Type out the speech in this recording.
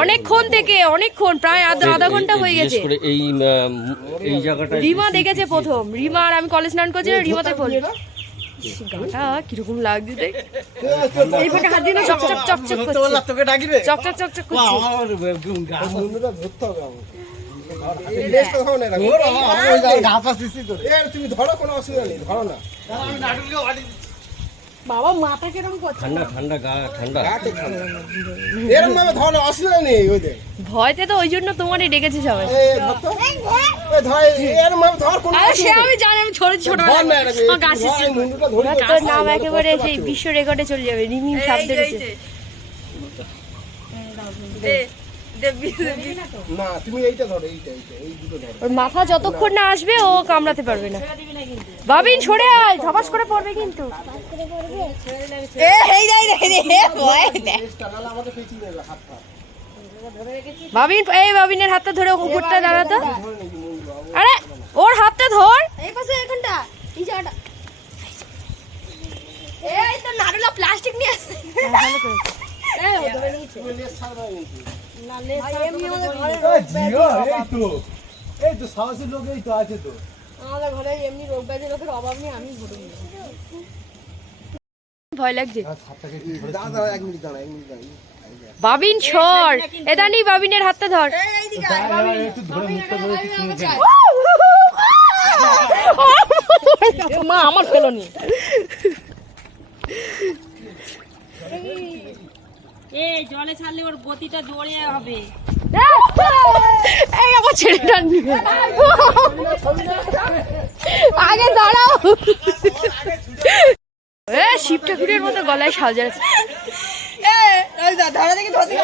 অনেকক্ষণ থেকে অনেকক্ষণ প্রায় আধা আধা ঘণ্টা হয়ে গেছে। এই এই জায়গাটা রিমা দেখেছে প্রথম। রিমা আর আমি কলেজ স্নান করছি রিমাতে বল গাটা কীরকম লাগছে দেখ। এই ফাঁকে হাত দিয়ে করছে। ডাকি রে চকচক চকচক করছে। এরকম। গা। পাচ্ছিস তোর এ, তুমি ধরো কোনো অসুবিধা নেই ধরো না। আমি নাটুলকে বাড়ি বাবা মাথা কীরকম করছে? ঠান্ডা ঠান্ডা গা ঠান্ডা। এরকম ভাবে ধরো অসুবিধা নেই ওই দেখ ভয়তে তো ওই জন্য তোমারই ডেকেছে সবাই। এ ধরতো এ ধর এরকম ভাবে ধর কোনো সে আমি জানি আমি ছোট ছোট তোর নাম একেবারে সেই বিশ্ব রেকর্ডে চলে যাবে রিমি শব্দ দিয়েছে না তুমি এইটা ধরো এইটা এইটা এই দুটো ধরো। ওর মাথা যতক্ষণ না আসবে ও কামড়াতে পারবে না। বাবিন সরে আয় ধপাস করে পড়বে কিন্তু। বাবিন এই বাবিনের হাতটা ধরে উপরটা দাঁড়াতো। আরে ওর হাতটা ধর। এই পাশে এখানটা এই জায়গাটা এই তো নারুলা প্লাস্টিক নিয়ে আসছে তুমি লেজ ছাড়বে না কিন্তু এমনি আমাদের ঘরে এই জিও এই তো সাহসী লোক এই তো আছে তো আমাদের ঘরে এমনি রোগ ব্যাধি লোকের অভাব নেই আমি ঘুরে ভয় লাগছে দাঁড়া দাঁড়া এক মিনিট দাঁড়া এক মিনিট দাঁড়া বাবিন সর এদানি বাবিনের হাতটা ধর মা আমার ফেলোনি এই জলে ছাড়লে ওর গতিটা জোরে হবে। এই আমার ছেলেটা আগে দাঁড়াও। এ শিব ঠাকুরের মতো গলায় ধরা দেখি ধরতে